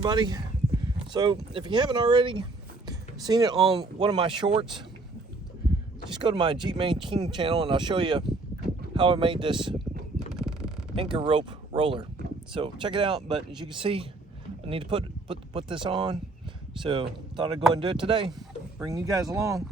everybody. So if you haven't already seen it on one of my shorts, just go to my Jeep Man King channel and I'll show you how I made this anchor rope roller. So check it out. But as you can see, I need to put this on. So thought I'd go ahead and do it today. Bring you guys along.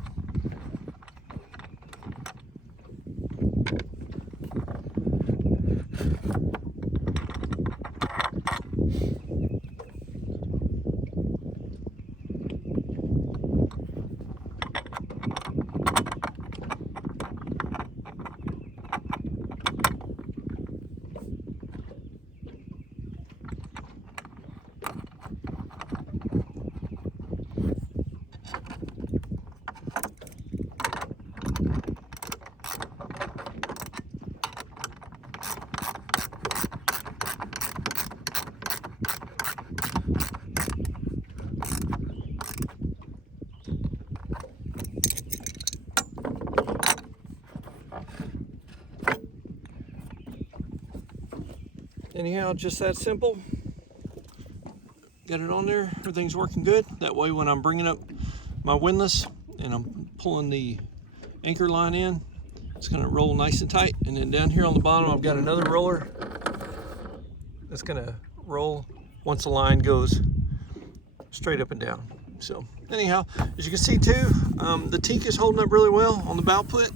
Anyhow, just that simple. Got it on there, everything's working good. That way when I'm bringing up my windlass and I'm pulling the anchor line in, it's gonna roll nice and tight. And then down here on the bottom, I've got another roller that's gonna roll once the line goes straight up and down. So anyhow, as you can see too, the teak is holding up really well on the bow put.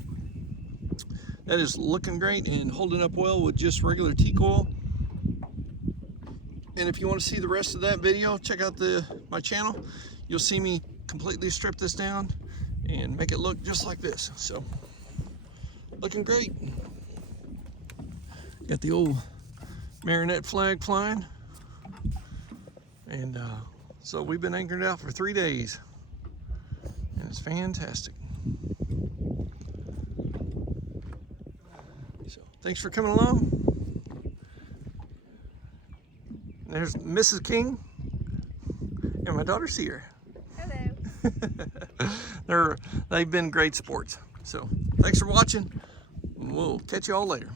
That is looking great and holding up well with just regular teak oil. And if you want to see the rest of that video, check out my channel. You'll see me completely strip this down and make it look just like this. So, looking great. Got the old Marinette flag flying. And so we've been anchored out for 3 days. And it's fantastic. So, thanks for coming along. There's Mrs. King and my daughter Sear. Hello. They've been great sports. So thanks for watching. We'll catch you all later.